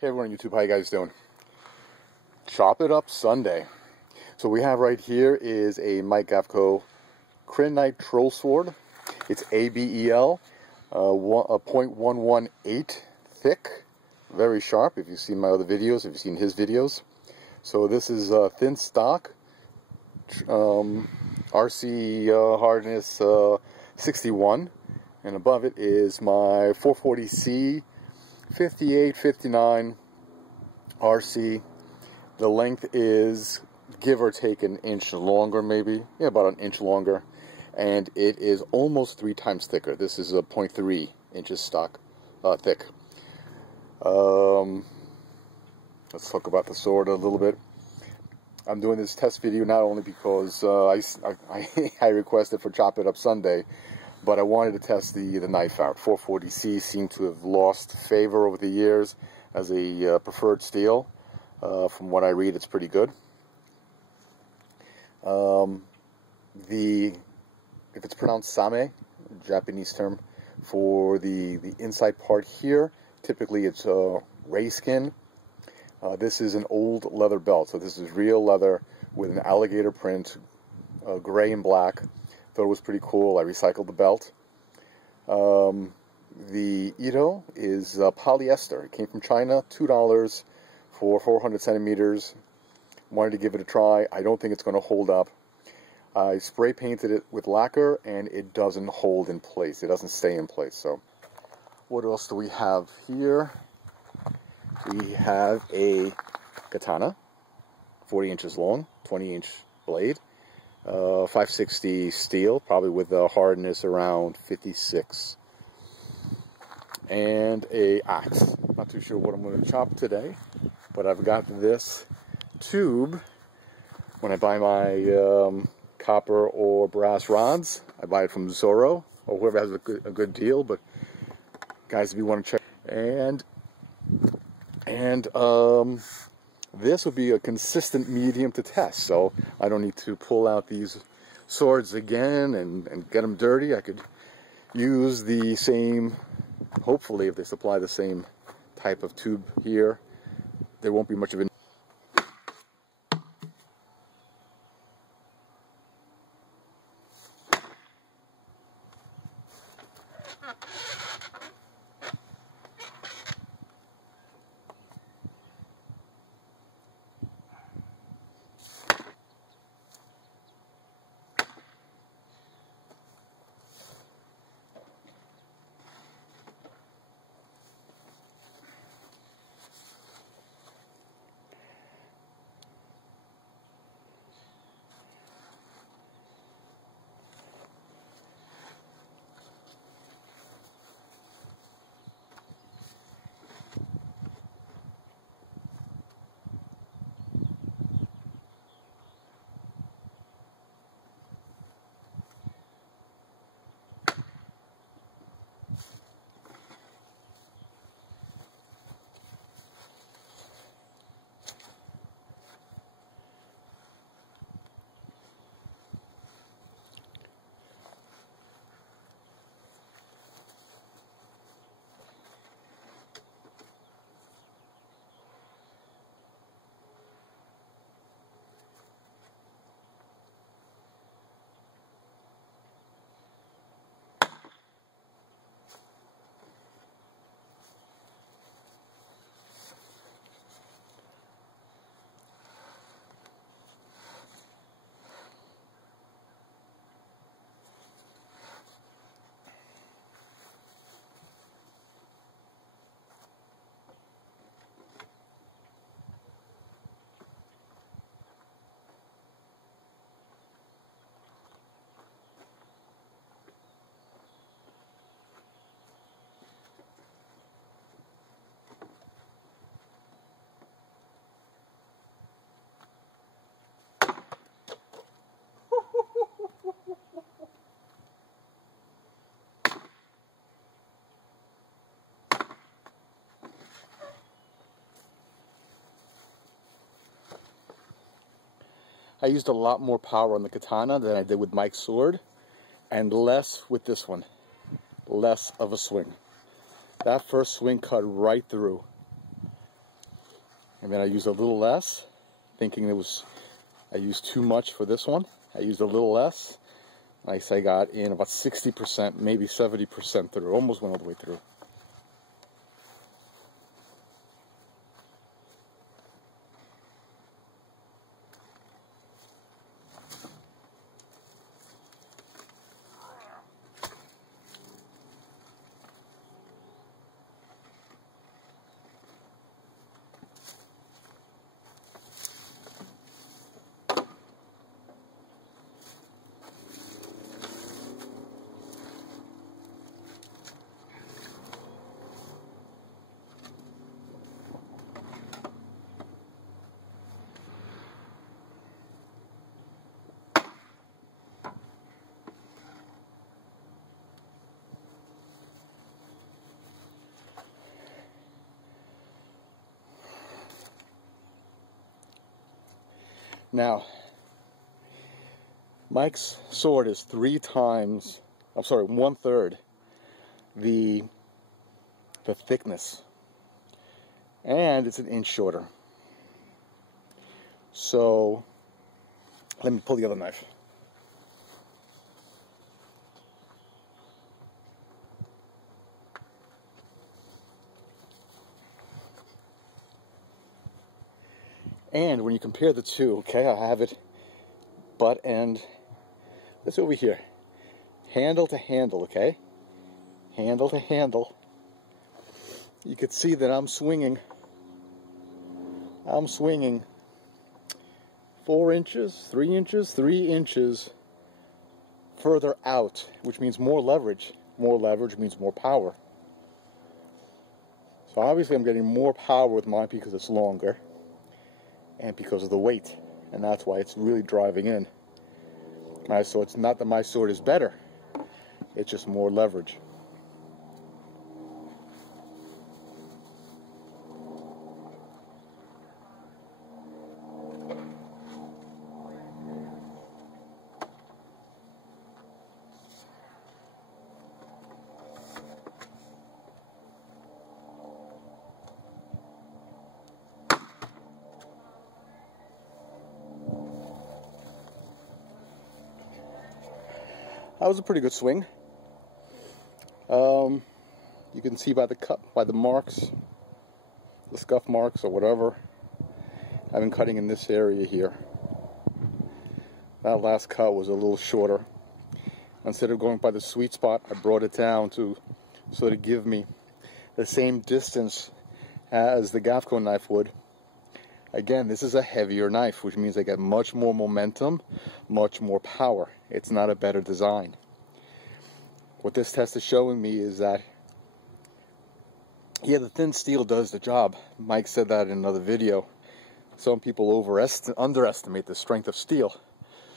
Hey everyone on YouTube, how you guys doing? Chop it up Sunday. So we have right here is a GAVKO Kirinite troll sword. It's aeb-l, 0.118 thick, very sharp. If you've seen my other videos, if you've seen his videos. So this is thin stock, RC hardness 61, and above it is my 440C 58-59 RC. The length is give or take an inch longer, maybe. Yeah, about an inch longer. And it is almost 3 times thicker. This is a 0.3 inches stock thick. Let's talk about the sword a little bit. I'm doing this test video not only because I requested for Chop It Up Sunday, but I wanted to test the knife out. 440C seemed to have lost favor over the years as a preferred steel. From what I read, it's pretty good. If it's pronounced same, Japanese term, for the inside part here, typically it's ray skin. This is an old leather belt, so this is real leather with an alligator print, gray and black. Thought it was pretty cool. I recycled the belt. The Ito is polyester. It came from China, $2 for 400 centimeters. Wanted to give it a try. I don't think it's going to hold up. I spray painted it with lacquer and it doesn't hold in place. It doesn't stay in place. So what else do we have here? We have a katana, 40 inches long, 20-inch blade. 560 steel, probably with a hardness around 56. And a axe. Not too sure what I'm going to chop today, but I've got this tube. When I buy my copper or brass rods, I buy it from Zorro or whoever has a good deal. But guys, if you want to check, and this would be a consistent medium to test, so I don't need to pull out these swords again and get them dirty. I could use the same, hopefully if they supply the same type of tube here, there won't be much of an I used a lot more power on the katana than I did with Mike's sword, and less with this one. Less of a swing. That first swing cut right through. And then I used a little less, thinking I used too much for this one. I used a little less. I got in about 60%, maybe 70% through. Almost went all the way through. Now, Mike's sword is 1/3 the thickness, and it's 1 inch shorter. So, let me pull the other knife. And when you compare the two, okay, I have it butt end, let's over here, handle to handle, okay, handle to handle. You can see that I'm swinging 4 inches, 3 inches, 3 inches further out, which means more leverage. More leverage means more power. So obviously I'm getting more power with mine because it's longer and because of the weight, and that's why it's really driving in. So it's not that my sword is better, it's just more leverage. That was a pretty good swing. You can see by the cut, by the marks, the scuff marks or whatever. I've been cutting in this area here. That last cut was a little shorter. Instead of going by the sweet spot, I brought it down to sort of give me the same distance as the GAVKO knife would. Again, this is a heavier knife, which means I get much more momentum, much more power. It's not a better design. What this test is showing me is that, yeah, the thin steel does the job. Mike said that in another video. Some people underestimate the strength of steel,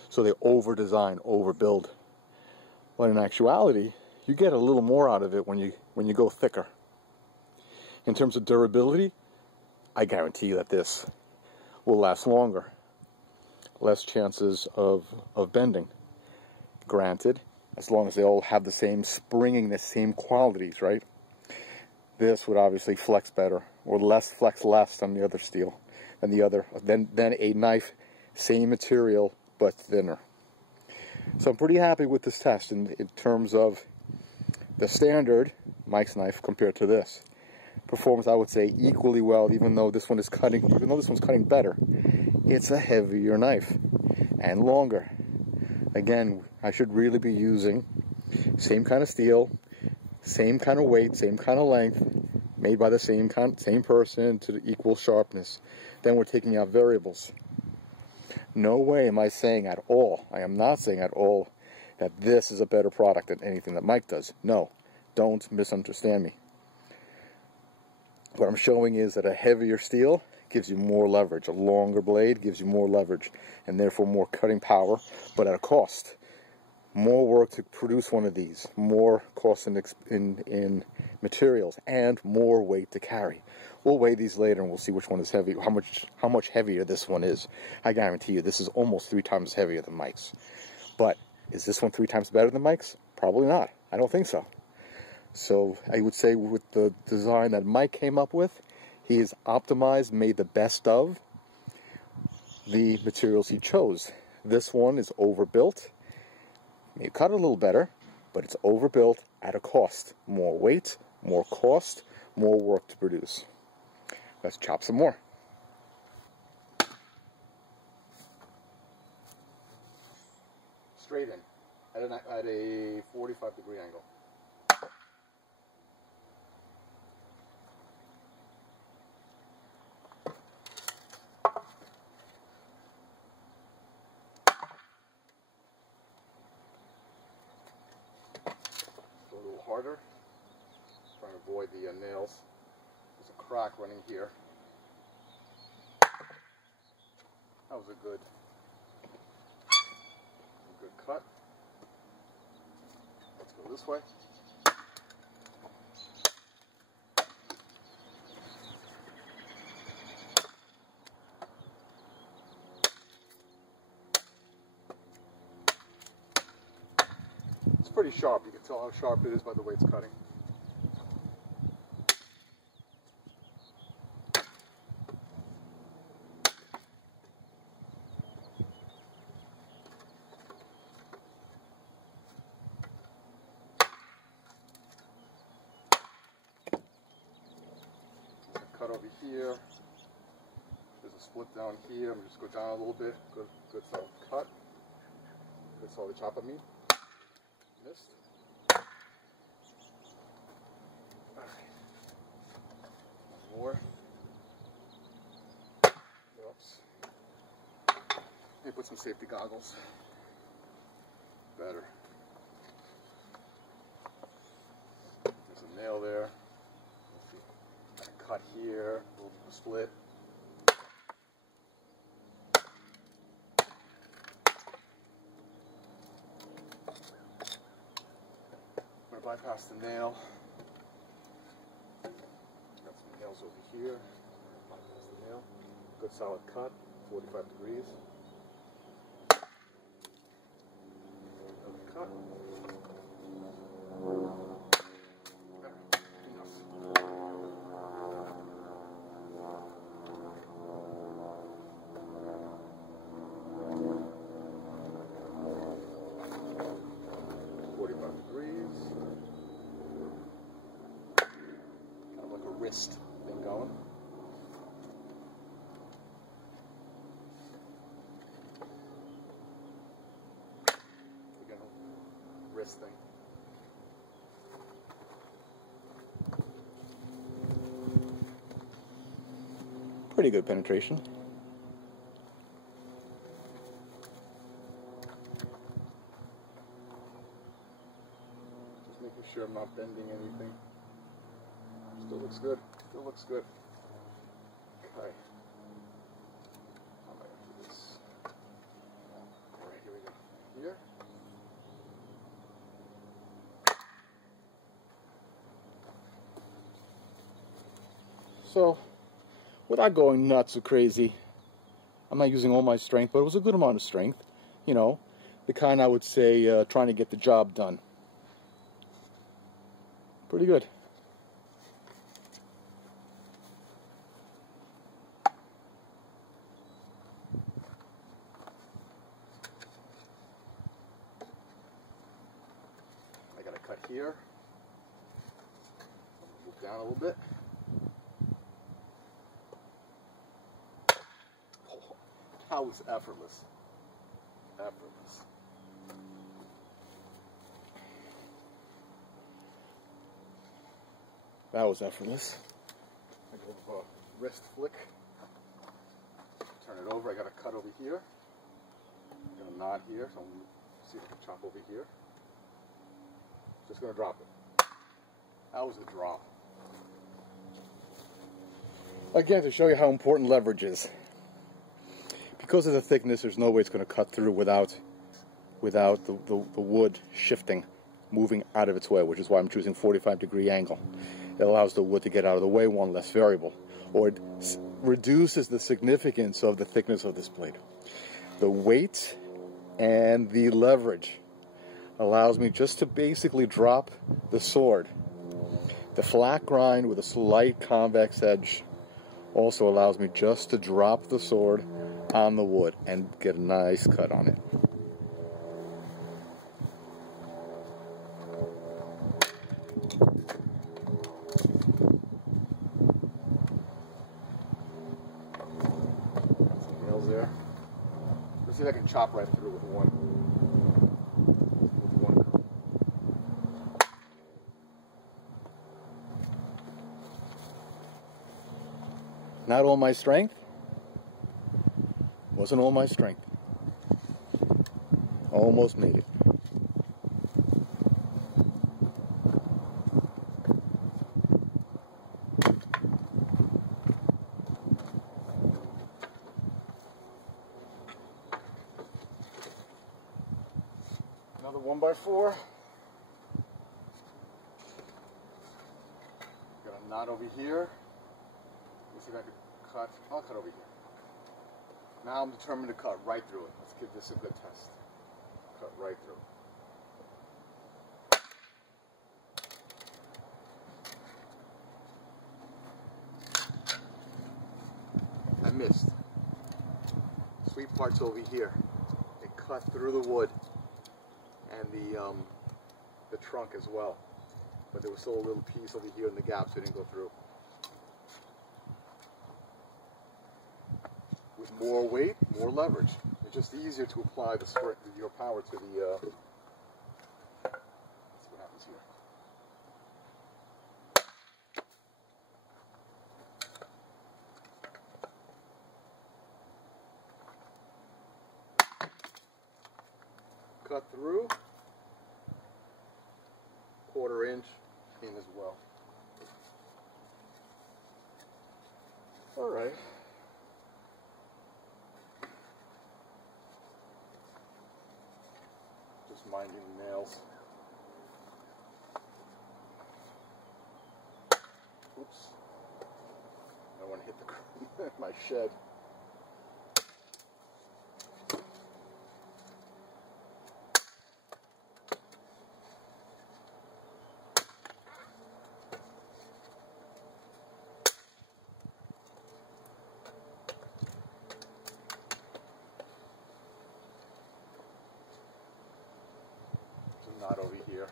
so they over-design, overbuild. But in actuality, you get a little more out of it when you go thicker. In terms of durability, I guarantee you that this will last longer. Less chances of bending. Granted, as long as they all have the same springing, the same qualities, right? This would obviously flex better, or flex less than the other steel, than a knife, same material but thinner. So I'm pretty happy with this test in terms of the standard Mike's knife compared to this. Performs, I would say, equally well, even though this one's cutting better. It's a heavier knife and longer. Again, I should really be using same kind of steel, same kind of weight, same kind of length, made by the same person to the equal sharpness. Then we're taking out variables. No way am I saying at all, I am not saying at all, that this is a better product than anything that Mike does. No, don't misunderstand me. What I'm showing is that a heavier steel gives you more leverage. A longer blade gives you more leverage, and therefore more cutting power, but at a cost. More work to produce one of these, more cost in materials, and more weight to carry. We'll weigh these later and we'll see which one is heavy, how much heavier this one is. I guarantee you this is almost 3 times heavier than Mike's. But is this one 3 times better than Mike's? Probably not. I don't think so. So I would say with the design that Mike came up with, He has optimized, made the best of the materials he chose. This one is overbuilt. May cut a little better, but it's overbuilt at a cost. More weight, more cost, more work to produce. Let's chop some more. Straight in, at a 45-degree angle. Go a little harder, trying to avoid the nails. There's a crack running here. That was a good cut. Let's go this way. It's pretty sharp. You can tell how sharp it is by the way it's cutting. Cut over here. There's a split down here. I'm just go down a little bit. Good solid cut. Good solid chop I mean. Missed. Alright. One more. Oops. Let me put some safety goggles. Better. There's a nail there. Cut here, a little split. I'm going to bypass the nail. Got some nails over here. Bypass the nail. Good solid cut, 45 degrees. Another cut. Wrist thing going. Again, wrist thing. Pretty good penetration. Just making sure I'm not bending anything. Still looks good. Still looks good. Okay. How am I gonna do this? Alright, here we go. Here. So, without going nuts or crazy, I'm not using all my strength, but it was a good amount of strength. You know, the kind I would say trying to get the job done. Pretty good. Cut here, move down a little bit. Oh, that was effortless. Effortless. That was effortless. I go with a wrist flick. Turn it over. I got a cut over here. I got a knot here, so I'm going to see if I can chop over here. Just going to drop it. That was the drop. Again, to show you how important leverage is. Because of the thickness, there's no way it's going to cut through without the wood shifting, moving out of its way, which is why I'm choosing 45-degree angle. It allows the wood to get out of the way, one less variable, or it reduces the significance of the thickness of this blade. The weight and the leverage allows me just to basically drop the sword. The flat grind with a slight convex edge Also allows me just to drop the sword on the wood and get a nice cut on it. Some nails there. Let's see if I can chop right through with one. Not all my strength. Wasn't all my strength. Almost made it. Another 1x4. Got a knot over here. Let's see if I can cut. I'll cut over here. Now I'm determined to cut right through it. Let's give this a good test. Cut right through. I missed. Sweet part's over here. It cut through the wood and the trunk as well. But there was still a little piece over here in the gap, so it didn't go through. With more weight, more leverage. It's just easier to apply your power to the. Let's see what happens here. Cut through, 1/4 inch in as well. All right. Just minding the nails. Oops. I don't want to hit the my shed. Knot over here.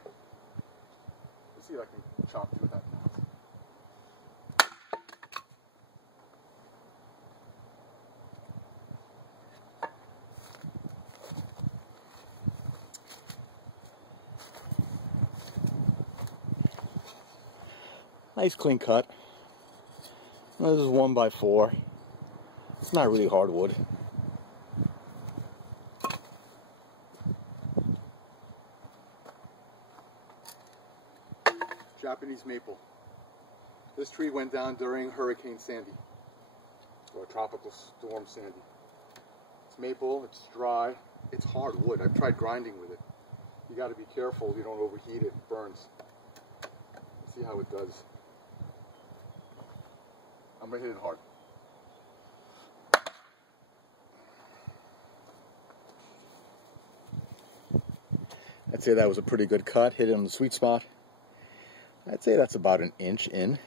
Let's see if I can chop through that knot. Nice clean cut. This is 1x4. It's not really hardwood. Japanese maple. This tree went down during Hurricane Sandy, or Tropical Storm Sandy. It's maple, it's dry, it's hard wood. I've tried grinding with it. You got to be careful you don't overheat it, it burns. Let's see how it does. I'm going to hit it hard. I'd say that was a pretty good cut, hit it on the sweet spot. I'd say that's about 1 inch in.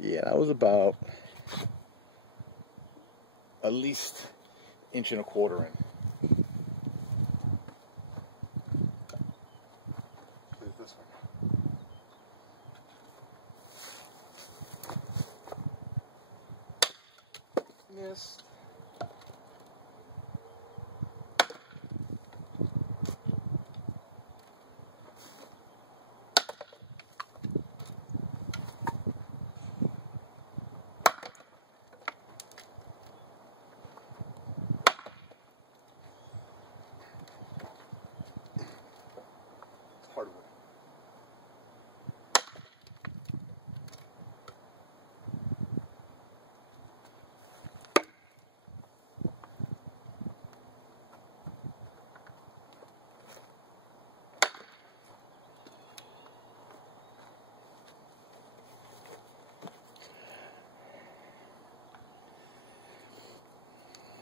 Yeah, that was about at least 1.25 inches in. Put it this way. Missed. Hardwood.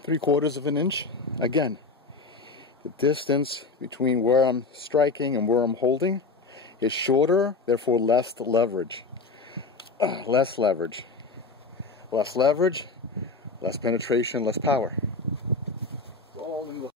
Three-quarters of an inch. Again, the distance between where I'm striking and where I'm holding is shorter, therefore less leverage. less leverage. Less leverage, less penetration, less power. All in the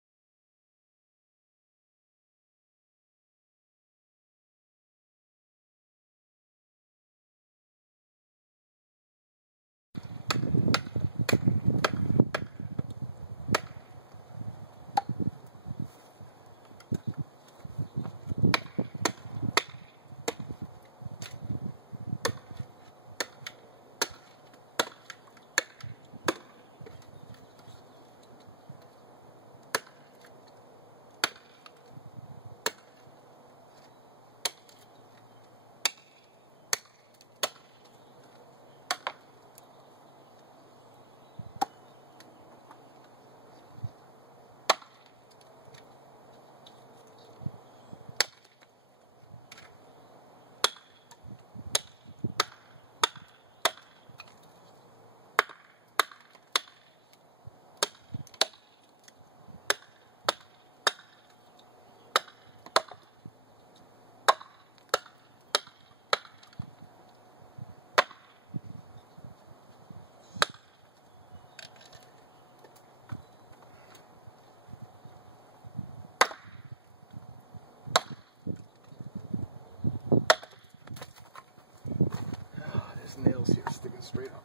nails here sticking straight up.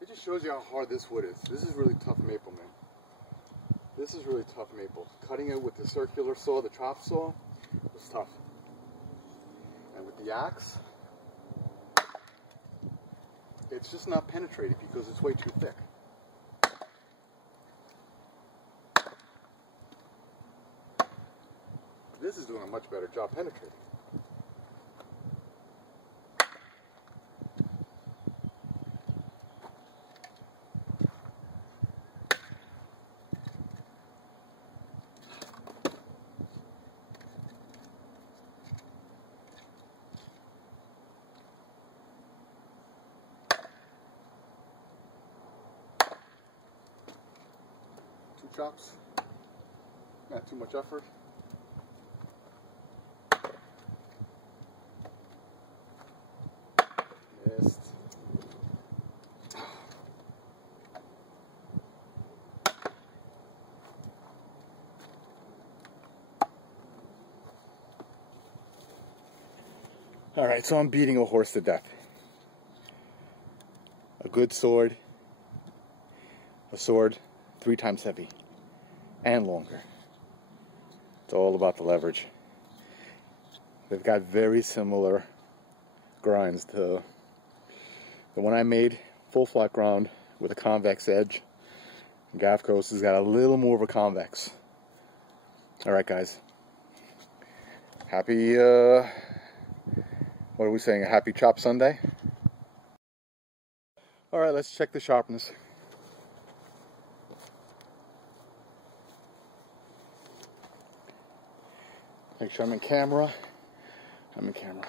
It just shows you how hard this wood is. This is really tough maple, man. This is really tough maple. Cutting it with the circular saw, the chop saw, was tough. And with the axe, it's just not penetrating because it's way too thick. This is doing a much better job penetrating. Two chops, not too much effort. Alright, so I'm beating a horse to death. A good sword, a sword 3 times heavy and longer. It's all about the leverage. They've got very similar grinds to the one I made, full flat ground with a convex edge. GAVKO's has got a little more of a convex. Alright guys, happy what are we saying, a happy chop Sunday? Alright, let's check the sharpness. Make sure I'm in camera. I'm in camera.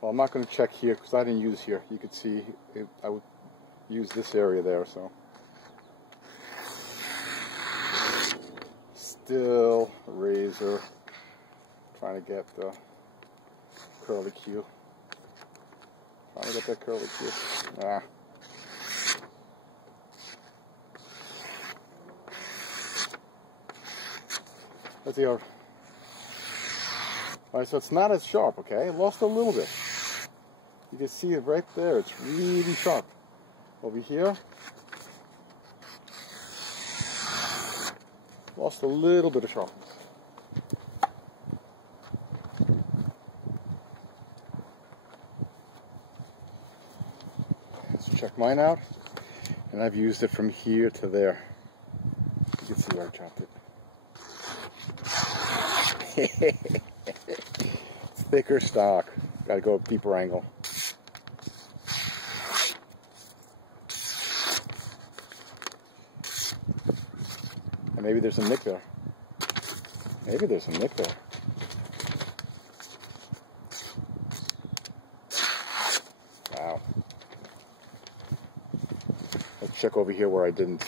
Well, I'm not going to check here because I didn't use here. You could see I would use this area there, so. Still a razor. Trying to get the curly Q. Trying to get that curly Q. Ah. Let's see how. Alright, so it's not as sharp, okay? It lost a little bit. You can see it right there. It's really sharp. Over here, lost a little bit of sharpness. Let's check mine out. And I've used it from here to there. You can see where I chopped it. It's thicker stock. Gotta go a deeper angle. And maybe there's a nick there. Maybe there's a nick there. Wow. Let's check over here where I didn't.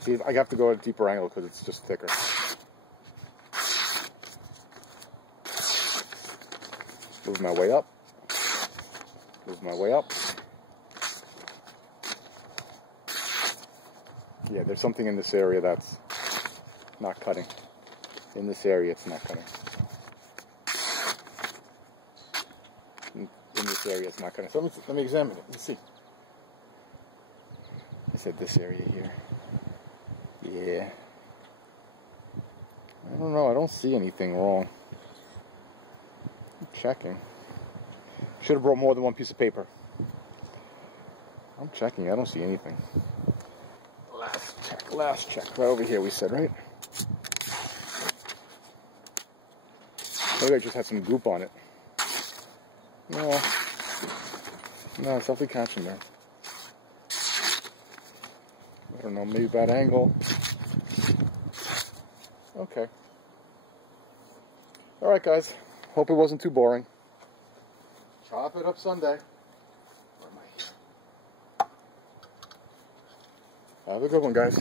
See, I have to go at a deeper angle because it's just thicker. Move my way up. Move my way up. Yeah, there's something in this area that's not cutting. In this area, it's not cutting. In this area, it's not cutting. So let me examine it. Let's see. I said this area here. Yeah. I don't know. I don't see anything wrong. I'm checking. Should have brought more than one piece of paper. I'm checking. I don't see anything. Last check. Right over here, we said, right? Maybe I just had some goop on it. No, it's definitely catching there. I don't know, maybe bad angle. Okay. Alright guys, hope it wasn't too boring. Chop it up Sunday. Where am I? Have a good one, guys.